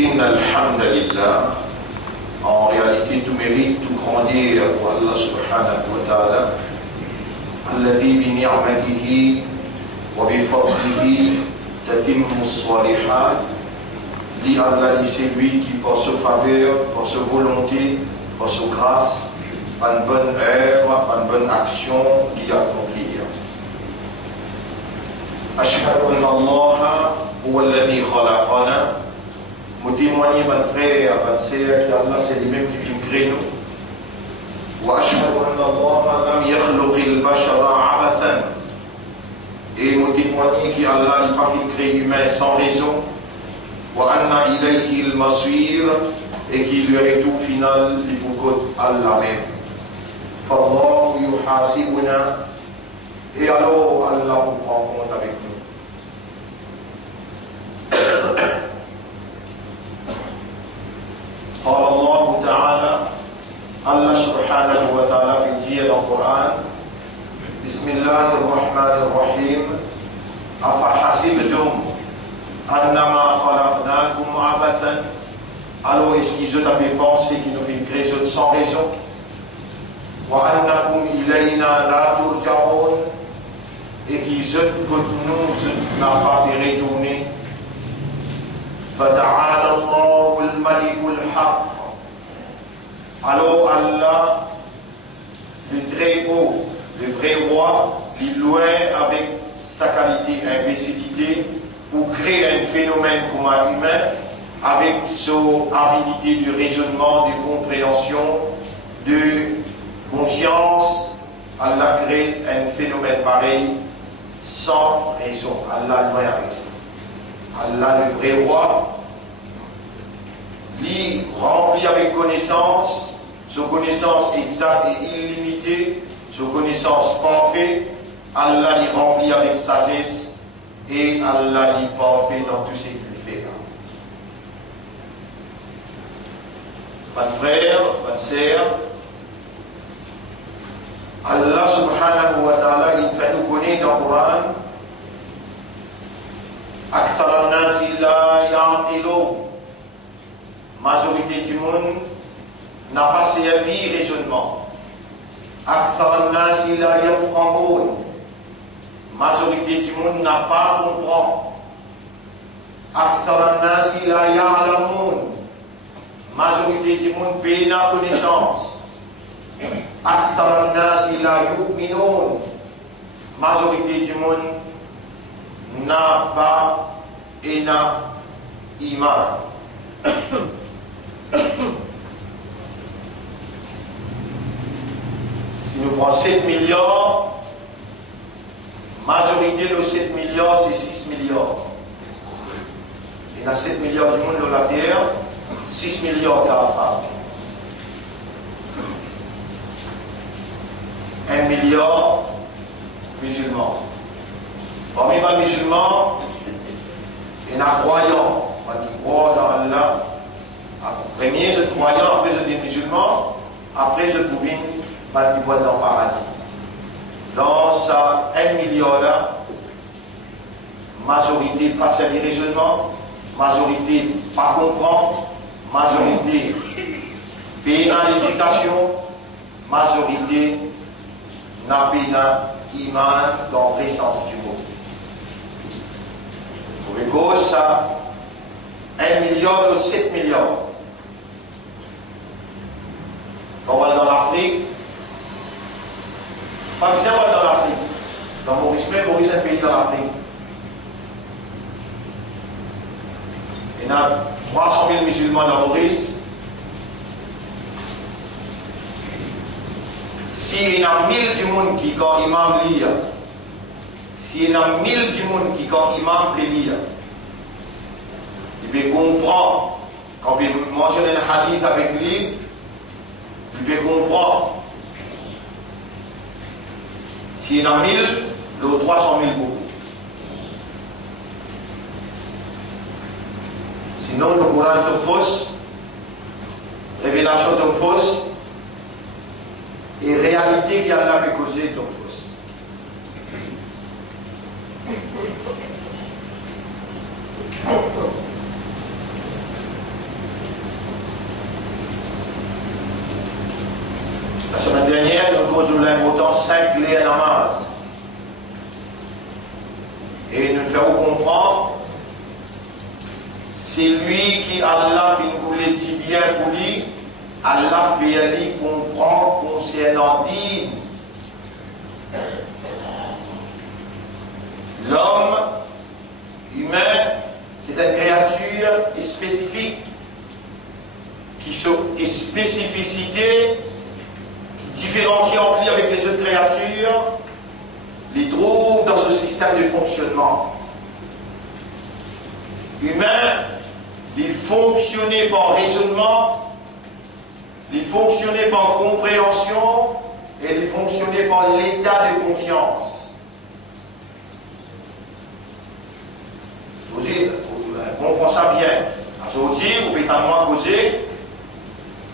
إن الحمد لله en réalité tout mérite, tout grandeur pour Allah subhanahu wa ta'ala الذي بنعمته وبفضله تتم الصالحات dit Allah, c'est lui qui par sa faveur, par sa volonté, par sa grâce, par une bonne œuvre, par une bonne action qui accomplir. أشهد أن الله هو الذي خلقنا. Nous témoignons, mon frère, mon sœur, que Allah c'est lui-même qui vient créer nous. وأشهد أن الله لم يخلق البشر عبثا. Et nous témoignons que Allah n'a pas fait créer l'humain sans raison. وأن إليه المصير et qu'il le retour final du beaucoup Allah même. فالله يحاسبنا et alors Allah vous prend compte avec nous. قال الله تعالى الله سبحانه وتعالى في القرآن بسم الله الرحمن الرحيم أفحسبتم أنما خلقناكم عبثا. Alors est-ce qu'ils avaient pensé qu'ils nous fait créer sans raison? وأنكم إلينا لا ترجعون et qu'ils nous n'a pas fait retourner. فتعالى الله الملك الحق. Alors Allah, le très haut, le vrai roi, il loin avec sa qualité imbécilité pour créer un phénomène comme un humain avec son habilité de raisonnement, de compréhension, de conscience. Allah crée un phénomène pareil sans raison. Allah loin avec ça. Allah, le vrai roi, lui rempli avec connaissance, sa connaissance exacte et illimitée, sa connaissance parfaite. Allah lui rempli avec sagesse et Allah lui parfait dans tout ce qu'il fait. Mon frère, ma sœur, Allah subhanahu wa ta'ala, il fait nous connaître dans le Coran. أكثر الناس لا يعقلون. Majorité du monde n'a pas servi raisonnement. أكثر الناس لا يفقهون. Majorité du monde n'a pas compris. أكثر الناس لا يعلمون. Majorité du monde paie la connaissance. أكثر الناس لا يؤمنون. Majorité du monde n'a pas et n'a iman. Si nous prenons 7 milliards, majorité de 7 milliards, c'est 6 milliards. Il y a 7 milliards du monde de la terre, 6 milliards d'Arabes. 1 milliard musulmans. Parmi les musulmans, il y a un croyant, qui croit dans Allah. Premier, je croyant, après je dis musulman, après je pouvais pas qui voit dans le paradis. Dans ça, 1 milliard là, majorité pas servir raisonnement, majorité pas comprendre, majorité payer dans l'éducation, majorité n'a pas iman dans le vrai sens du mot. Pour cause ça, 1 milliard ou 7 milliards. Quand on va dans l'Afrique, pas bien on va dans l'Afrique. Dans Maurice, mais Maurice est un pays dans l'Afrique. Il y a 300 000 musulmans dans Maurice. S'il y a 1000 du monde qui quand imam lire, s'il y a 1000 du monde qui quand imam lire, il peut comprendre, quand il mentionne un hadith avec lui, il peut comprendre. S'il y en a 1000, l'autre 300 000 beaucoup. Sinon, le Coran est fausse, révélation est fausse, et réalité qui Allah fait causer est fausse. cause de l'importance 5 clés à namaz. Et nous faisons comprendre, c'est lui qui Allah fait nous dit bien pour lui, Allah fait lui comprendre concernant dîme. L'homme humain, c'est une créature spécifique qui sont des spécificités qui différencient entre lui avec les autres créatures, les trouve dans ce système de fonctionnement. Humain, les fonctionner par raisonnement, les fonctionner par compréhension et les fonctionner par l'état de conscience. On comprend ça bien. Aujourd'hui, vous pouvez à moi causer,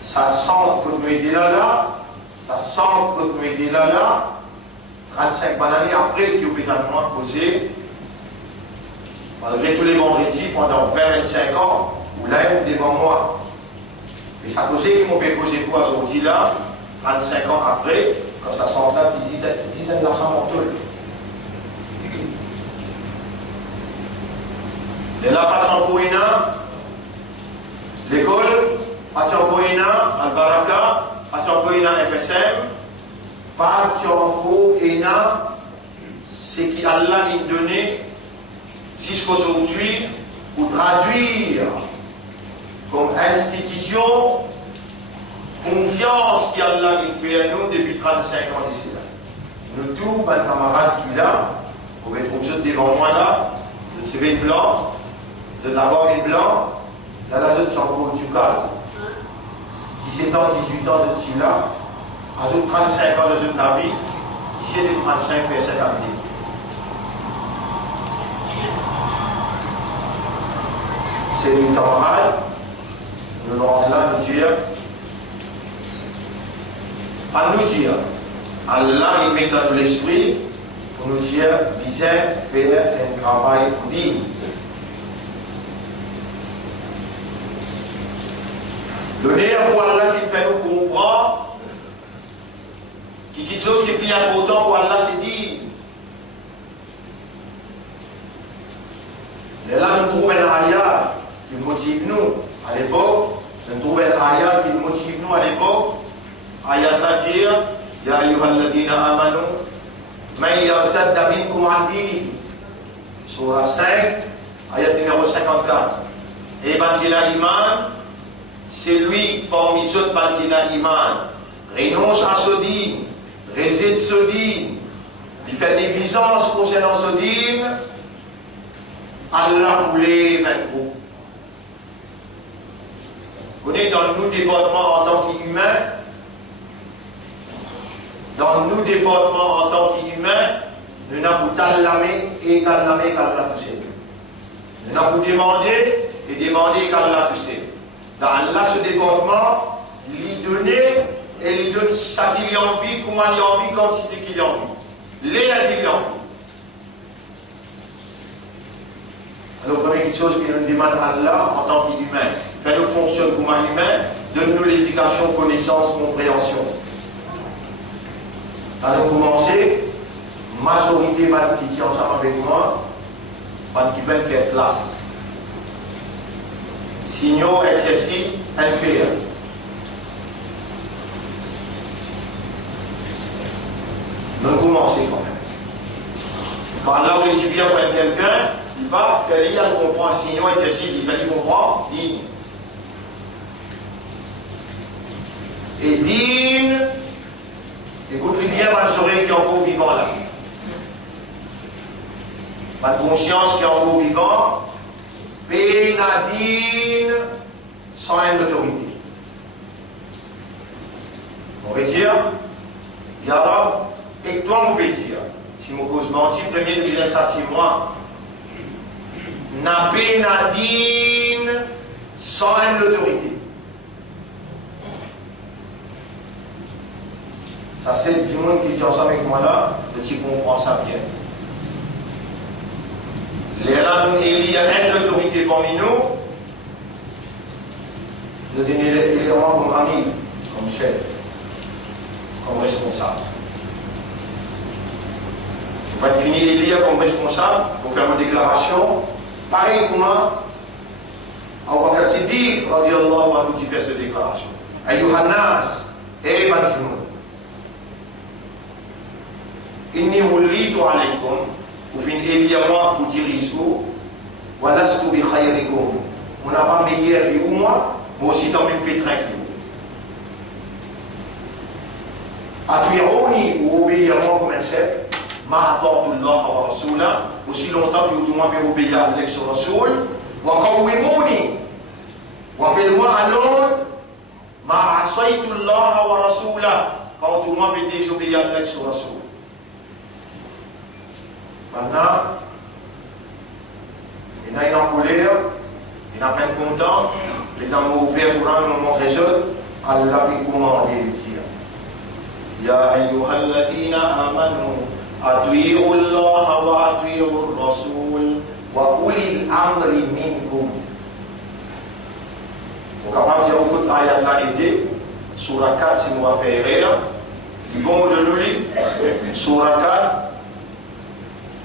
ça sent que vous mettez là, ça sent que vous mettez là, 35 années après que vous pouvez à moi causer, malgré tous les vendredis pendant 20-25 ans, vous l'avez devant moi. Et ça causait qu'ils m'ont fait causer quoi aujourd'hui là, 35 ans après, quand ça sent là, dizaines d'ensemble mortels. Et là, Patient Kouina, l'école, Patient Kouina, Al-Baraka, Patient Kouina FSM, Patient Kouina, c'est qu'Allah a donné jusqu'aujourd'hui pour traduire comme institution confiance qu'Allah a fait à nous depuis 35 ans d'ici là. Nous tous, mes camarades qui là, vous pouvez trouver devant moi là, je suis une blanc. De d'abord une blanc, là la autre sont du calme. 17 ans, 18 ans de dessus là, à 35 ans de la vie, j'ai des 35 versets à vie. C'est une camarade, nous rentrons là, nous dire, à nous dire, Allah il met dans l'esprit pour nous dire, visez faire un travail digne. Donner pour Allah qui fait nous comprendre qui quelque chose qui est plus important pour Allah, c'est dit. Et là, nous trouvons un ayat qui motive nous à l'époque. Nous trouvons un ayat qui motive nous à l'époque. Ayat là dire Ya ayyuhalladhina amanu man yartadda minkum an dinihi. Surah 5, ayat numéro 54. Et ban qui a iman, c'est lui parmi ceux qui a iman, renonce à ce dîme, réside ce dîme, il fait négligence concernant ce dîme, Allah voulait avec vous. Vous connaissez dans nos départements en tant qu'humains, dans nos départements en tant qu'humains, nous n'avons pas l'âme et qu'Allah touché. Nous n'avons demandé et demandé qu'Allah touché. Dans Allah, ce département, lui donner et lui donne ça qu'il a envie, comment il a envie, quantité qu'il a envie. Les qu'il a envie. Alors, première chose qu'il nous demande Allah en tant qu'humain, fais-nous fonctionner comme un humain, donne-nous l'éducation, connaissance, compréhension. Alors, commencer, majorité va qui tient ensemble avec moi, va qui veulent faire classe. Signaux, exercice, inférieur. Nous commençons quand même. Quand Allah vous dit bien pour quelqu'un, il va faire lire, il comprend signaux, exercice, il va lui comprendre, digne. Et digne, écoutez bien ma oreille qui est encore vivant là. Ma conscience qui est encore vivant. Pénadine sans haine d'autorité. On va dire, Yara, et toi, on va dire, si mon cause menti, premier nous dit ça, c'est moi. Na pénadine sans haine d'autorité. Ça, c'est du monde qui est ensemble avec moi là, tu comprends ça bien. Les rangs, il y a une autorité parmi nous, de donner l'élément comme ami, comme chef. comme responsable. Vous faites finir Elia comme responsable pour faire une déclaration. Pareil comment Abu Bakr Siddiq, radiyallahu anhu, qui fait cette déclaration. Ayyuhannas, et Majnoun. Inni wullitu alaykum, ou fin Elia moi pour diriger vous, wa lastu bi khayrikum. On n'a pas meilleur que moi, mais aussi dans même pétrin que vous. Ati'ouni ou obéir-moi comme un chef. Ma ata'tu Allah wa rasulah, aussi longtemps que vous m'avez obéi à Allah et son Rasoul, wa qawwimuni, wa appelle-moi à l'ordre, ma asaytu Allah wa rasulah, quand vous m'avez désobéi à Allah et son Rasoul. Maintenant, il y a une colère, il y a plein de content, les temps ouverts pour un moment très jeune, Allah qui commande les tirs. Ya ayyuhalladhina amanu أطيعوا الله وأطيعوا الرسول وأولي الأمر منكم. Vous capable de dire beaucoup d'ayats là été, Surah 4 si nous va faire erreur, du bon de nous lire, Surah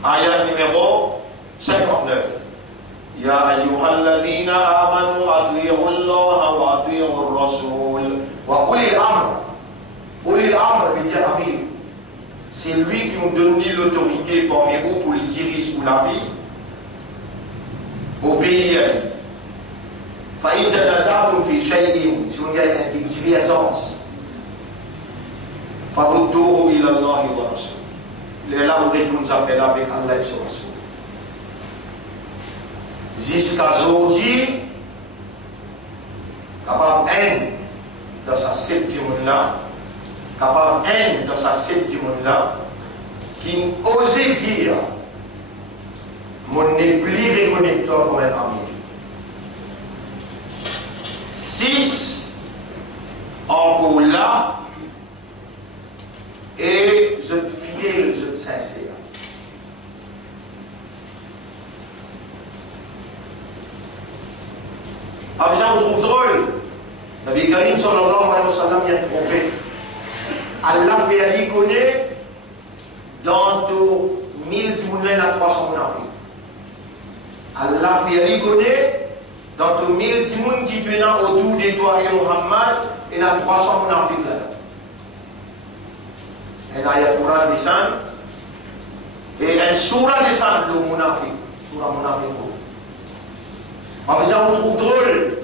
4, ayat numéro 59. يا أيها الذين آمنوا أطيعوا الله وأطيعوا الرسول وأولي الأمر. أولي الأمر veut dire amir. C'est lui qui nous donne l'autorité parmi vous pour les diriger sous la vie. Obéir à lui. فإن تنازعتم في شيء, si vous avez une divergence, فردوه إلى الله ورسوله. Là, vous retournez à faire avec Allah et son Rasoul. Jusqu'à aujourd'hui, capable haine dans sa septième là, capable haine dans sa septième là, qui osait dire mon épli reconnaître comme un ami. 6 encore là, et je suis fidèle, je suis sincère. Après ça, on trouve drôle. Nabi Karim sallallahu alayhi wa sallam y a trompé. Allah fait aller connaître dans 1000 timounais à 300 mounafis. Allah fait aller connaître dans 1000 timoun qui viennent autour de toi et Muhammad et dans 300 mounafis là. Un ayat Quran descend et un surah descend le mounafis. Surah mounafis. Après ça, on trouve drôle.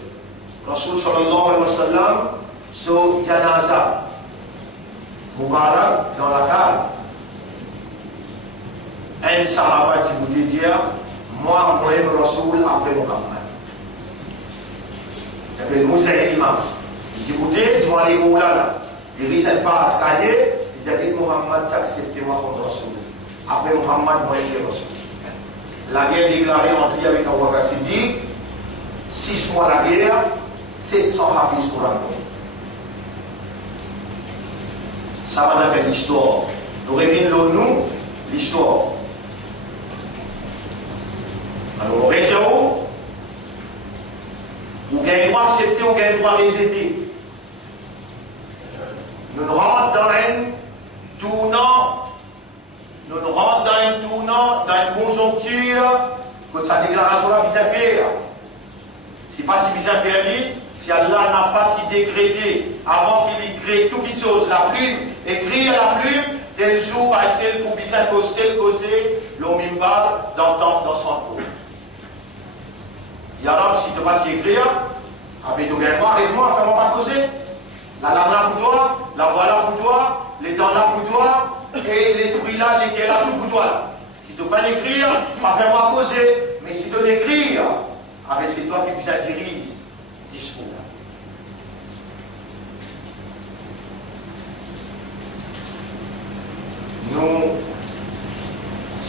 Rasul sallallahu alayhi wa sallam sur janaza. Mubarak dans la case. Un sahaba qui vous dit moi, moi, le Rasoul après Muhammad. Il s'appelle Moussa Imam. Il dit écoutez, je vais aller au là. Il dit cette page cahier. Il dit Muhammad, acceptez-moi comme Rasoul. Après Muhammad, moi, je suis Rasoul. La guerre déclarée entre avec Abu Bakr Siddiq. 6 mois la guerre, 700 hafiz pour un ça va dans l'histoire. Nous revenons nous l'histoire. Alors, on reste où? Ou gagne le droit d'accepter, ou gagne le droit de résister. Nous nous rentrons dans un tournant, dans une conjoncture, que sa déclaration là, vise à faire. Si pas si vise à faire vite, si Allah n'a pas si dégradé avant qu'il crée toute chose, la plume, écrit à la plume, tel jour, par exemple, pour bien causer, l'omimba d'entendre dans son cours. Yallah, si tu vas écrire, avec tout bien, arrête-moi, fais-moi pas causer. La lame là pour toi, la voix là pour toi, les dents là pour toi, et l'esprit là, les là tout pour toi. Si tu ne peux pas l'écrire, pas fais-moi causer. Mais si tu veux l'écrire, avec c'est toi qui puisses diriger discours. Nous,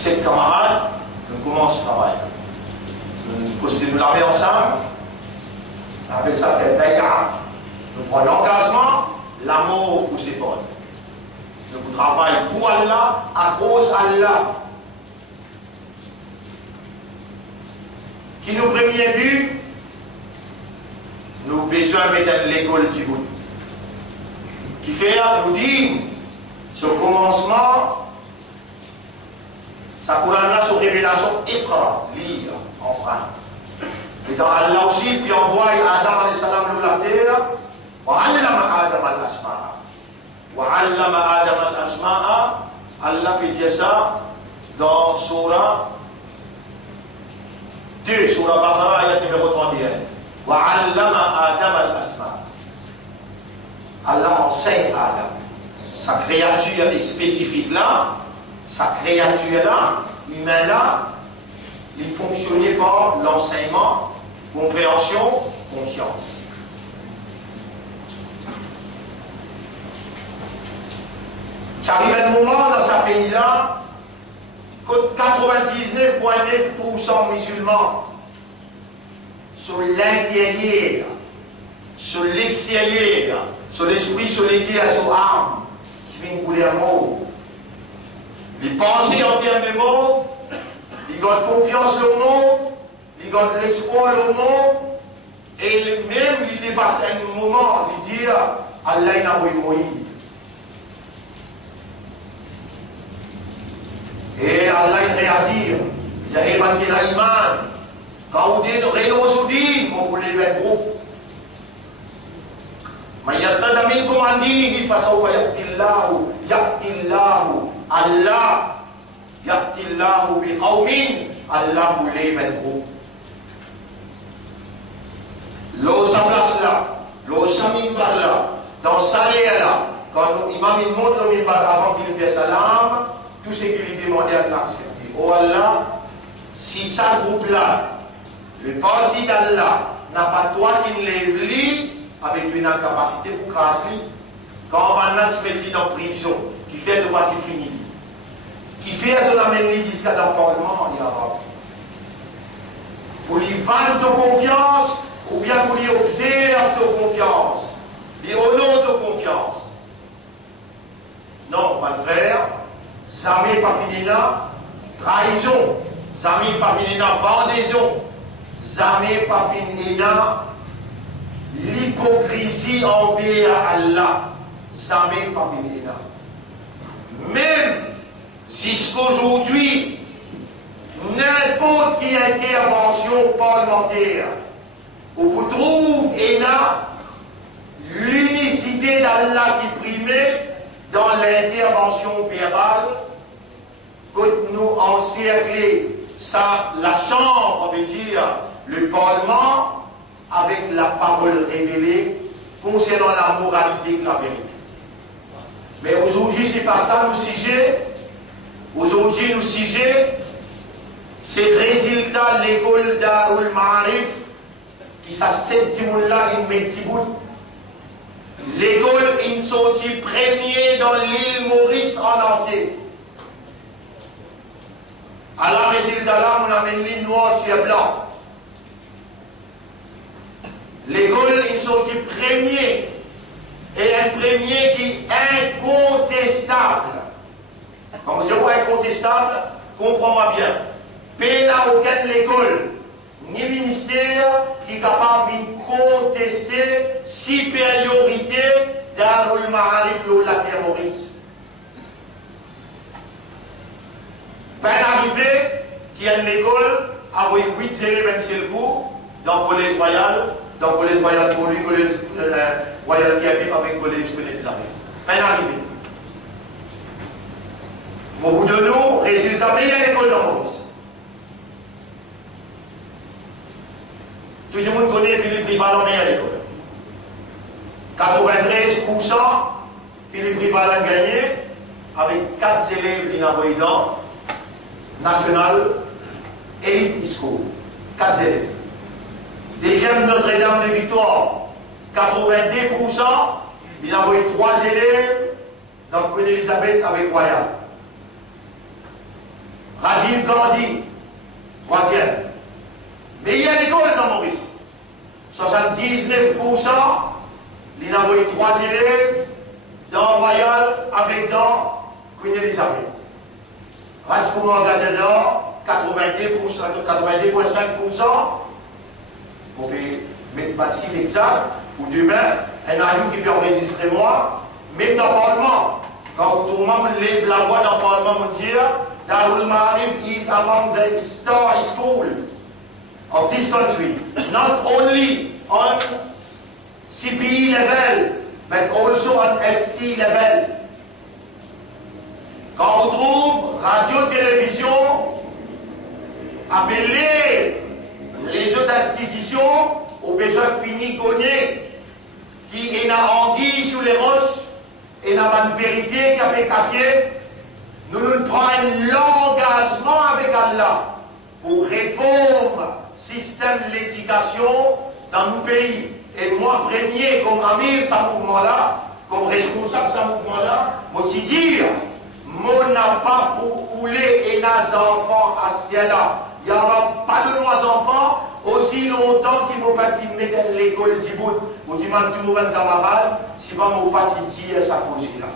7 camarades, nous commençons le travail. Nous l'avons ensemble, on appelle ça faire d'ailleurs. Nous prenons l'engagement, l'amour pour ses potes. Nous travaillons pour Allah, à cause d'Allah. Qui nous premier but, nous besoin de mettre l'école du bout. Qui fait, nous dit, Ce commencement, ça coule là sur révélation Iqra, lire, enfin. Et dans Allah aussi, puis envoie Adam alayhi salam la terre, wa allama Adam al-asma'a. Wa allama Adam al-asma'a, Allah fait dire ça dans Surah 2, Surah Baqarah, ayat numéro 31. Wa allama Adam al-asma'a. Allah enseigne à Adam. Sa créature est spécifique là, sa créature là, humaine là, il fonctionnait par l'enseignement, compréhension, conscience. Ça arrive un moment dans ce pays-là que 99,9% musulmans sur l'intérieur, sur l'extérieur, sur l'esprit, sur les guerres, sur l'arme, qui viennent couler un mot. Les pensées en termes de mots, ils gardent confiance au monde, ils gardent l'espoir au monde, et même ils dépassent un moment, ils disent Allah il a envoyé Moïse. Et Allah il réagit, il a évacué l'iman. Quand on dit renonce au din, on voulait le groupe. من يرتد منكم عن دينه فسوف يأتي الله Allah يأتي الله بقوم Allah voulait mettre groupe. L'eau s'emplace là, l'eau s'amimbar là, dans salaire là, quand l'imam il monte le mimbar avant qu'il fait salam, tout ce qu'il lui demandait à l'accepter. Oh Allah, si ça groupe là, le parti d'Allah n'a pas toi qui l'enlève avec une incapacité pour crasser, quand maintenant tu mets lui en prison, qui fait de quoi tu finis, qui fait de la même jusqu'à l'enfermement, il y a pour lui vendre ta confiance, ou bien pour lui observer ta confiance, lui honore ta confiance. Non, mon frère, Zami Papinina, trahison, Zami Papinina, bandaison, Zami Papinina, l'hypocrisie envers Allah, Zami Papinina. Même jusqu'aujourd'hui, n'importe quelle intervention parlementaire où vous trouvez l'unicité d'Allah qui primait dans l'intervention verbale, que nous encercler la chambre, on veut dire le parlement, avec la parole révélée concernant la moralité de la vérité. Mais aujourd'hui, c'est pas ça le sujet. Aujourd'hui, le sujet, c'est le résultat de l'école Darul Ma'arif, qui s'assède du monde là, il met petit bout. L'école, ils sont premiers dans l'île Maurice en entier. À la résultat là, on amène l'île noire sur blanc. L'école, ils sont premiers. Et un premier qui est incontestable. Quand on dit incontestable, comprends-moi bien. Pays n'a aucune l'école, ni ministère qui est capable de contester supériorité Darul Ma'arif de la terroriste. Ben arrivé qu'il y a une école avec 8 élèves un seul coup dans le collège royal, dans le collège royal pour lui, collège royal qui arrive avec le collège pénétraire. Ben arrivé. Au bout de nous, résultat, il y a l'école dans Maurice. Tout le monde connaît Philippe Rivalan à l'école. 93%, Philippe Rivalan gagné avec 4 élèves d'inavoïdant national, élite school. 4 élèves. Deuxième Notre-Dame de Victoire, 82%, il a envoyé 3 élèves dans Queen Elizabeth avec Royal. Rajiv Gandhi, 3e. Mais il y a l'école dans Maurice. 79%, il a envoyé 3 élèves dans Royal avec dans Queen Elizabeth. Rajkumar Gadador, 82,5%. Vous pouvez mettre pas de signe exact, ou demain, un ajout qui peut enregistrer moi, même dans le Parlement. Quand tout le monde lève la voix dans le Parlement mondial, Darul Ma'arif is among the star school of this country, not only on CPE level, but also on SC level. Quand on trouve radio-télévision appelée les autres institutions au besoin fini connu, qui est en anguille sous les roches, et dans la vérité qui a fait casser, nous nous prenons l'engagement avec Allah pour réformer le système de l'éducation dans nos pays. Et moi, premier, comme amir de ce mouvement-là, comme responsable de ce mouvement-là, moi aussi dire, moi n'a pas pour rouler et nos enfants à ce là. Il n'y aura pas de nos enfants aussi longtemps qu'ils ne vont pas filmer dans l'école du bout. Ou du monde du mouvement camarade, si pas mon pas dire sa cause là.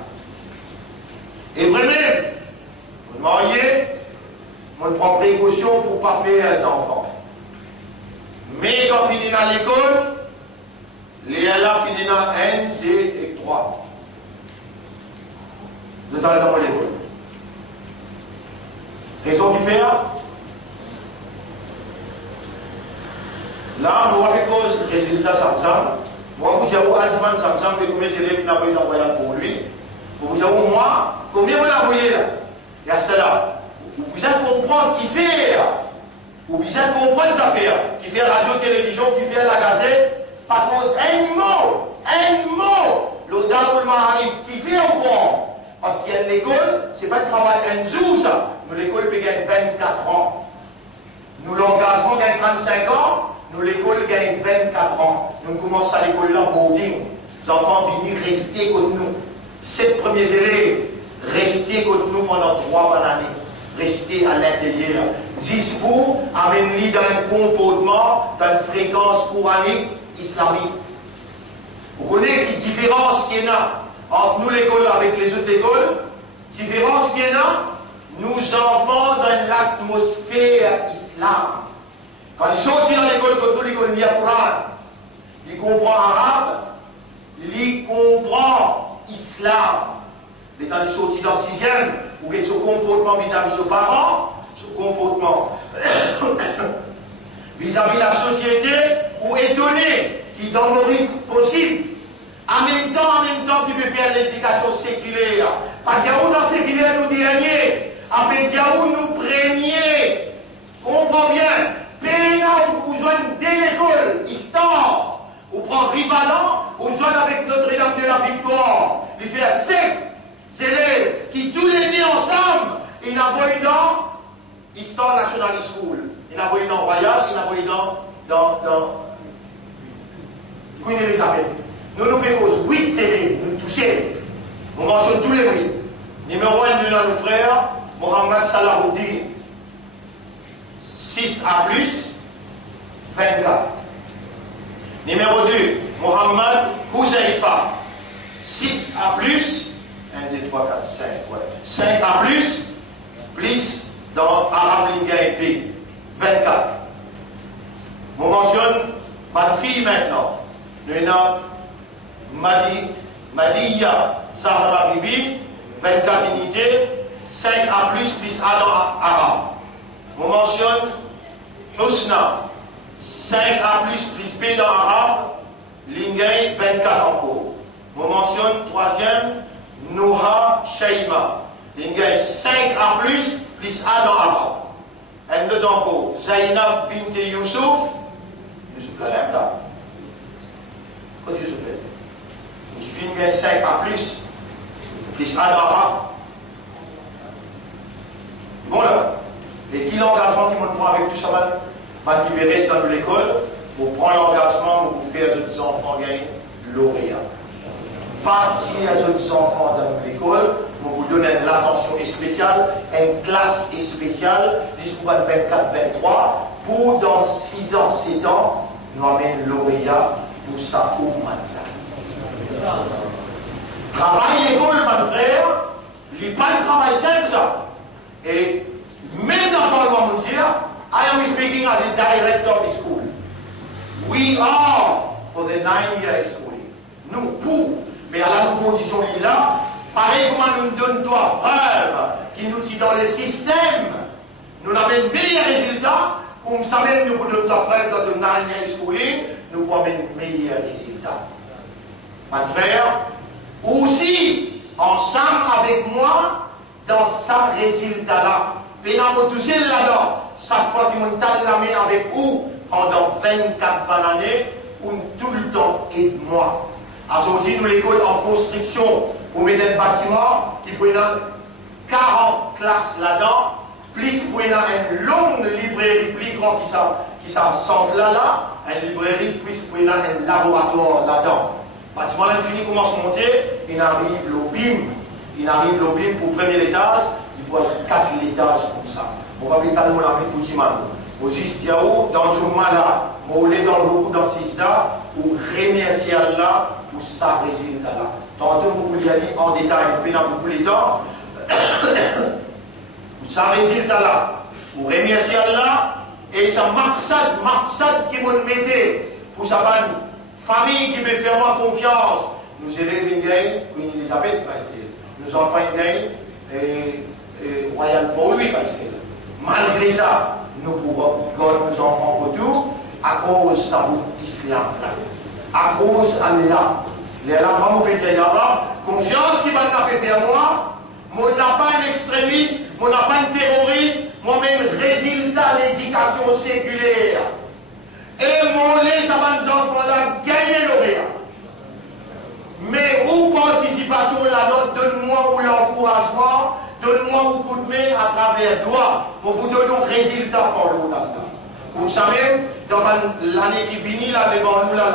Et vraiment, vous mariez, on prend précaution pour ne pas faire les enfants. Mais quand on finit dans l'école, les LA finissent dans 1, 2 et 3. De temps dans l'école. Raison du faire. Là, nous avons cause résultat Samsam. Moi, vous avez Alzman Samsam, et combien d'élèves qui n'ont pas eu d'envoyé pour lui. Vous avez moi, combien vous l'avez envoyé là? Il y a cela. Vous avez comprendre qui fait. Vous avez comprendre ça faire. Qui fait radio, télévision, qui fait la gazette. Par contre, un mot, le Darul Ma'arif, qui fait au courant. Parce qu'il y a l'école, ce n'est pas le travail un jour ça. Nous, l'école peut gagner 24 ans. Nous, l'engagement gagne 35 ans. Nous, l'école gagne 24 ans. Nous commençons à l'école là, boarding. Les enfants viennent rester contre nous. 7 premiers élèves, rester contre nous pendant 3 bonnes années. Rester à l'intérieur. 10 pour amener dans un comportement, dans une fréquence coranique islamique. Vous connaissez la différence qu'il y a entre nous, l'école, avec les autres écoles? Différence qu'il y a, nous enfants dans l'atmosphère islam. Quand ils sortent dans l'école, comme nous, l'école Nia Quran, ils comprennent arabe, ils comprennent islam. Mais quand ils sortent dans le 6e, ou ils sont comportement vis-à-vis de ses parents, son comportement vis-à-vis de la société, ou étonné, qui dans le risque possible. En même temps, tu peux faire l'éducation séculaire. Parce qu'il y a où dans séculaire, nous derniers, après il y a où nous premiers. Comprends bien. Péna ou besoin de l'école, histoire, ou prend Rivalan, ou besoin avec Notre-Dame de la Victoire, lui faire 5 élèves qui tous les deux ensemble, ils n'envoient dans Histoire National School, ils n'envoient dans Royal, ils n'envoient dans Queen Elizabeth. Nous nous faisons 8 élèves, nous touchons, on mentionne tous les 8. Numéro 1 de notre frère, Mohamed Salahuddin. 6 à plus, 24. Numéro 2, Mohamed Huzaifa. 6 à plus, 1, 2, 3, 4, 5, ouais. 5 à plus dans Arabe Linga et 24. On mentionne ma fille maintenant. Nous avons Madiya Zahra Bibi, 24 unités, 5 à plus A dans Arabe. On mentionne Husna, 5 A plus B dans Arabe, Lingay, 24 encore. On mentionne 3e, Noha Shaima, Lingay, 5 A plus A dans Arabe. Elle me donne encore Zainab Bint Youssouf, Youssouf la lève là. Quoi Youssouf là? Il suffit de 5 A plus A dans Arabe. Bon là. Et qui l'engagement qui me prend avec tout ça, qui veut rester dans l'école, pour prendre l'engagement pour faire les autres enfants gagner lauréat. Partir les autres enfants dans l'école, pour vous donner l'attention spéciale, une classe spéciale, jusqu'au 24-23, pour dans 6 ans, 7 ans, nous amener lauréat pour ça pour maintenant. Travail l'école, mon frère, il n'est pas un travail simple ça. Et même dans le Parlement mondial, I am speaking as a director of the school. We are for the 9-year schooling. Nous, pour, mais à la condition là, Pareil comme nous donne toi preuve qui nous dit dans le système, nous avons un meilleur résultat, comme ça même nous donnons ta preuve dans une année scolaire, nous avons un meilleur résultat. Mon frère, aussi, ensemble avec moi, dans ce résultat-là, et nous avons touché là-dedans, chaque fois que nous taille la main avec vous, pendant 24 bonnes années, ou tout le temps aide-moi. Aujourd'hui, nous l'école en construction, vous mettez un bâtiment qui peut avoir 40 classes là-dedans, plus vous avez une longue librairie plus grande qui s'assemble là, une librairie, plus vous avez un laboratoire là-dedans. Le bâtiment là, fini commence à monter, il arrive l'OBIM. Il arrive l'OBIM pour le premier étage, il faut 4 étages comme ça. On va mettre le monde pour Timano. Au Zistiaou, dans le jour malade, on est dans le groupe dans le Sista, pour remercier Allah pour sa résultat là. Tantôt, vous pouvez aller en détail, vous pouvez beaucoup de temps. Ça résultat là, pour remercier Allah, et ça maksad qui vous mettez pour sa famille qui me fait moi confiance. Nous élèves une gagne, Queen Elizabeth, nous enfants une gagne, Royal pour lui, malgré ça, nous pouvons garder nos enfants pour tout, à cause de l'islam, à cause d'Allah. Les enfants me disent, confiance qui va taper vers moi, moi n'a pas un extrémiste, moi n'a pas un terroriste, moi-même résultat de l'éducation séculaire. Et mon laisse à mes enfants-là gagner l'auréat. Mais où participation là-dedans, donne-moi l'encouragement, donne-moi un coup de main à travers toi, pour vous donner un résultat pour l'autre là-dedans. Comme ça même, dans l'année qui finit là, devant nous là,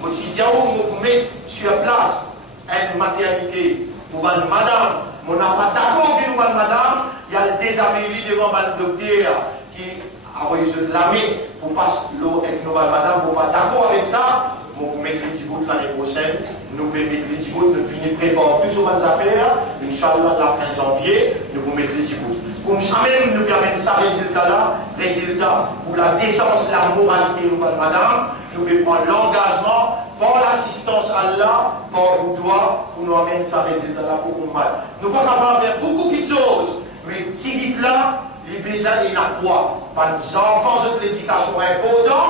vous dites, vous mettez sur place une maternité pour une madame. On n'a pas d'accord avec nous, madame. Il y a des amis devant le docteur qui a envoyé de la main pour passer l'eau avec nous, madame. Vous n'êtes pas d'accord avec ça. Vous mettez les petits l'année prochaine. Nous pouvons mettre les petits bouts, nous finissons préparer toutes nos affaires. Inch'Allah, la fin janvier, nous pouvons mettre les petits bouts. Comme ça même, nous permettons ça résultat-là, résultat pour la décence, la moralité, madame. Nous pouvons prendre l'engagement par l'assistance à Allah, par le doigt, pour nous amener ça résultat-là pour nous mal. Nous ne pouvons pas faire beaucoup de choses, mais si dit là, les besoins et la quoi. Par nos enfants de l'éducation important,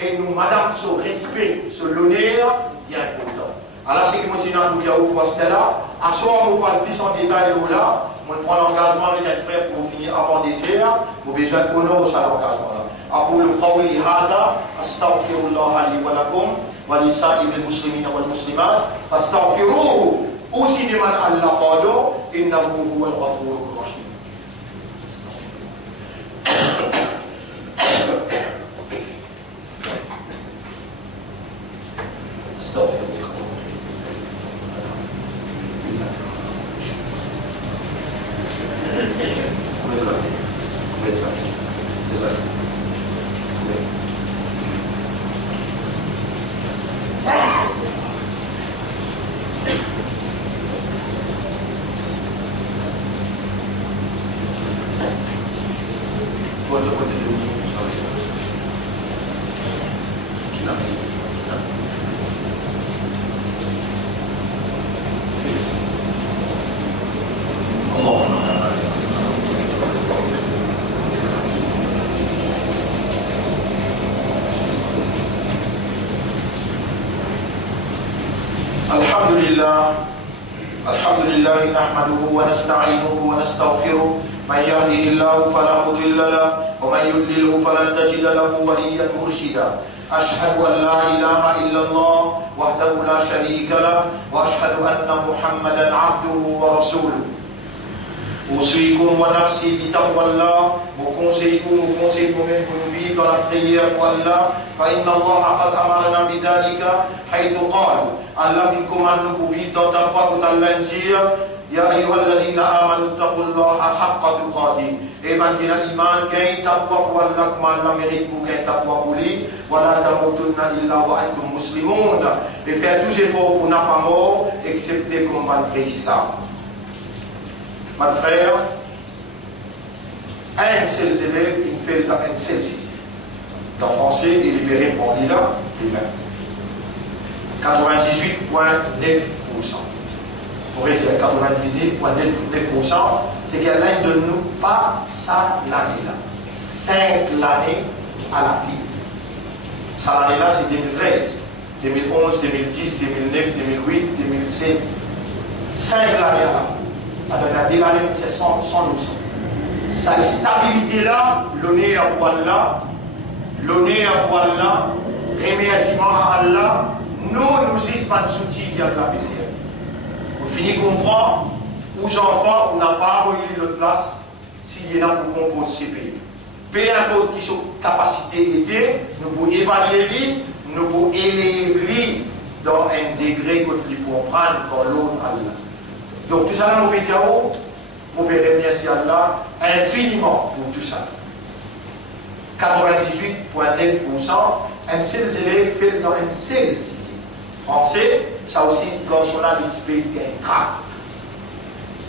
et nous, madame, ce respect, ce l'honneur, il est important. Alors, c'est que moi, je suis dans le dialogue pour ce là. À ce moment, on parle plus en détail là. On prend l'engagement avec un frère pour finir avant désert. Vous avez besoin de honorer ça l'engagement là. أقول قولي هذا أستغفر الله لي ولكم ولسائر المسلمين والمسلمات فاستغفروه أوصي بمن الله قالوا إنه هو الغفور الرحيم. استغفر الحمد لله نحمده ونستعينه ونستغفره من يهده الله فلا مضل له ومن يضلله فلن تجد له وليا مرشدا أشهد أن لا إله إلا الله وحده لا شريك له وأشهد أن محمدا عبده ورسوله أوصيكم ونفسي بتقوى الله وكونسيكم من قلوبي dans la prière pour Allah فإن الله قد أمرنا بذلك حيث قال Allah nous commande pour vivre dans ta foi pour Allah dire يا أيها الذين آمنوا اتقوا الله حق تقاته et maintenant iman gain taqwa pour Allah comme Allah mérite pour gain taqwa pour lui ولا تموتن إلا وأنتم مسلمون et faire tous efforts pour n'a pas mort excepté comme malgré l'islam. Mon frère, un seul élève, il fait un seul sixième. Dans français, il est libéré pour l'ILA, lui-même. 98,9%. on pourrait dire 98,9%, c'est qu'Allah ne donne nous pas ça l'année-là. 5 l'année à la vie. Ça l'année-là, c'est 2013, 2011, 2010, 2009, 2008, 2007. 5 l'année à la vie. Alors, l'année, c'est 100 nous. Cette stabilité-là, l'honneur à Allah, remerciement à Allah, nous sommes soutien de la PCL. Vous finissez de comprendre, aux enfants, on n'a pas eu notre place s'il y en a pour composer ces pays. Peu importe qui sont capacités était, nous pouvons évaluer, nous pouvons élever dans un degré que nous pouvons prendre dans l'autre Allah. Donc tout ça, nous pouvons dire, vous pouvez remercier Allah infiniment pour tout ça. 98,9%, un seul élève fait dans un seul sixième. Français, ça aussi, quand on a l'esprit qui est grave.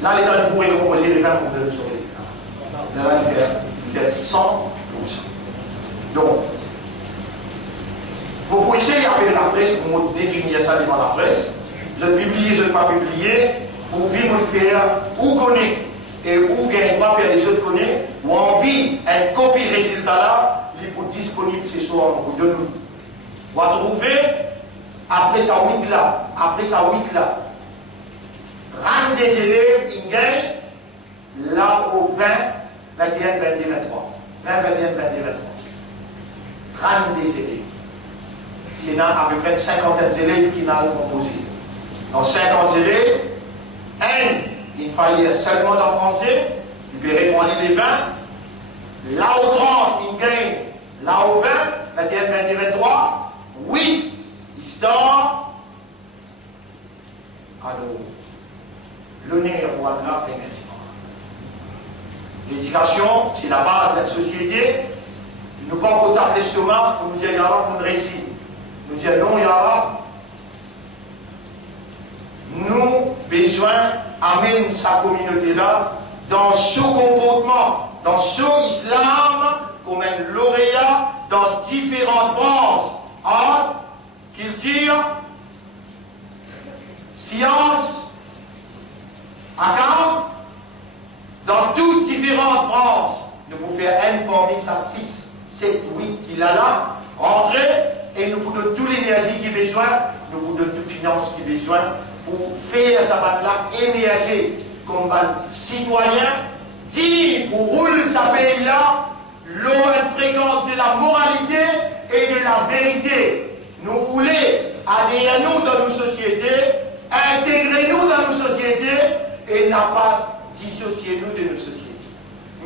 Là, les gens pourraient composer les 20 pour de son résultat. Là, il fait 100%. Donc, vous pouvez essayer d'appeler la presse, pour définir ça devant la presse. Je publie, je ne pas publier, pour vivre faire ou connaître et où gagne pas faire les autres connaître, ou envie un copie résultat là, il est disponible ce soir pour de nous. On va trouver après sa week là, rang des élèves, ils gagnent là au 20, 21, 22, 23. 20, 21, 22, 23. Rang des élèves. Il y a à peu près 50 élèves qui n'ont composé. Dans 50 élèves, il fallait seulement en français, il peut répondre les 20. Là au 30, il gagne. Là au 20, 21, 22, 23. Oui, histoire. Alors, l'honneur pour Allah et merci. L'éducation, c'est la base de la société. Nous ne pouvons pas taper l'estomac pour nous dire Yara, vous ne réussissez. Nous dire non, Yara. Nous, besoin, amène sa communauté-là dans ce comportement, dans ce islam, comme un lauréat dans différentes branches, art, culture, science, account, dans toutes différentes branches. Nous pouvons faire un parmi ça, 6, 7, 8 qu'il a là, rentrer, et nous pouvons donner toute l'énergie qu'il a besoin, nous pouvons donner toute finance qu'il a besoin, pour faire sa bande-là émerger comme un citoyen, dit pour rouler sa pays-là, une fréquence de la moralité et de la vérité. Nous voulons adhérer nous dans nos sociétés, intégrer nous dans nos sociétés et n'a pas dissocier nous de nos sociétés.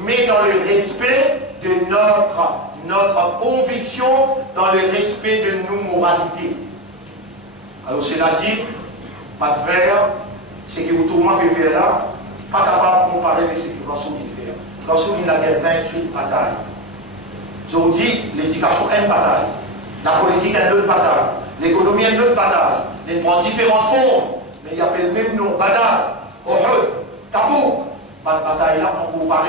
Mais dans le respect de notre conviction, dans le respect de nos moralités. Alors c'est-à-dire, pas de faire, c'est que tout le monde peut faire là, pas capable de comparer avec ce que Rasoul fait. Rasoul il a gagné 28 batailles. Je vous dis, l'éducation est une bataille, la politique est une autre bataille, l'économie est une autre bataille, ils prennent différentes formes, mais il y a le même nom, bataille, Uhud, Tabouk, pas de bataille là, on compare.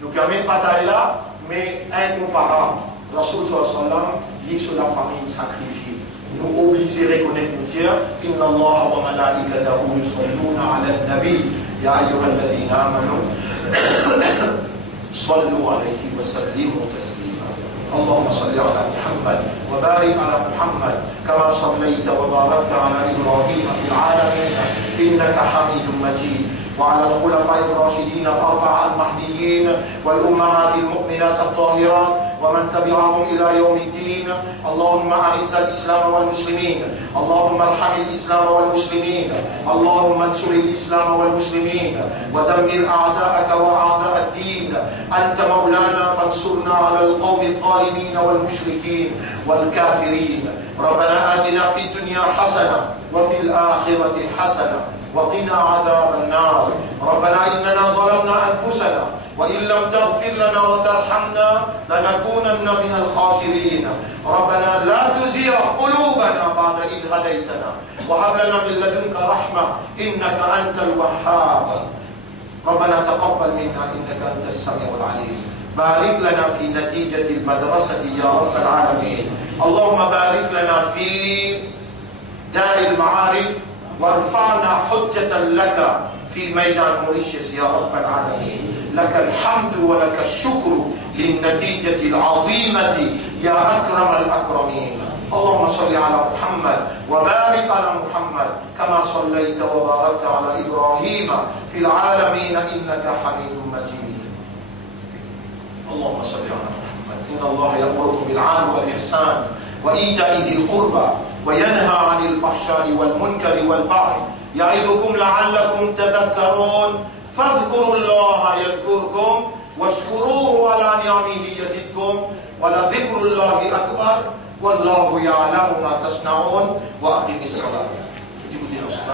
Nous avons une bataille là, mais incomparable. Rasoul sallam dit sur la famille sacrifiée. Nous obligés à reconnaître nous dire Inna Allah wa malaikatahu yusalluna ala al-nabi ya ayyuhalladhina amanu sallu alayhi wa sallimu taslima. اللهم صل على محمد وبارك على محمد كما صليت وباركت على ابراهيم في العالمين انك حميد مجيد وعلى الخلفاء الراشدين الاربعه المهديين والامهات المؤمنات الطاهرات ومن تبعهم الى يوم الدين. اللهم اعز الاسلام والمسلمين، اللهم ارحم الاسلام والمسلمين، اللهم انصر الاسلام والمسلمين ودمر اعداءك واعداء الدين. انت مولانا فانصرنا على القوم الظالمين والمشركين والكافرين. ربنا آتنا في الدنيا حسنه وفي الاخره حسنه وقنا عذاب النار. ربنا إننا ظلمنا أنفسنا وإن لم تغفر لنا وترحمنا لنكونن من الخاسرين. ربنا لا تزغ قلوبنا بعد إذ هديتنا وهب لنا من لدنك رحمة إنك أنت الوهاب. ربنا تقبل منا إنك أنت السميع العليم. بارك لنا في نتيجة المدرسة يا رب العالمين. اللهم بارك لنا في دار المعارف وارفعنا حجة لك في ميدان موريشيوس يا رب العالمين. لك الحمد ولك الشكر للنتيجة العظيمة يا أكرم الأكرمين. اللهم صل على محمد وبارك على محمد كما صليت وباركت على إبراهيم في العالمين إنك حميد مجيد. اللهم صل على محمد. إن الله يأمركم بالعدل والإحسان وإيتاء ذي القربى وينهى عن الفحشاء والمنكر والبغي يعظكم لعلكم تذكرون. فاذكروا الله يذكركم واشكروه على نعمه يزدكم ولذكر الله أكبر والله يعلم ما تصنعون. وأقم الصلاة.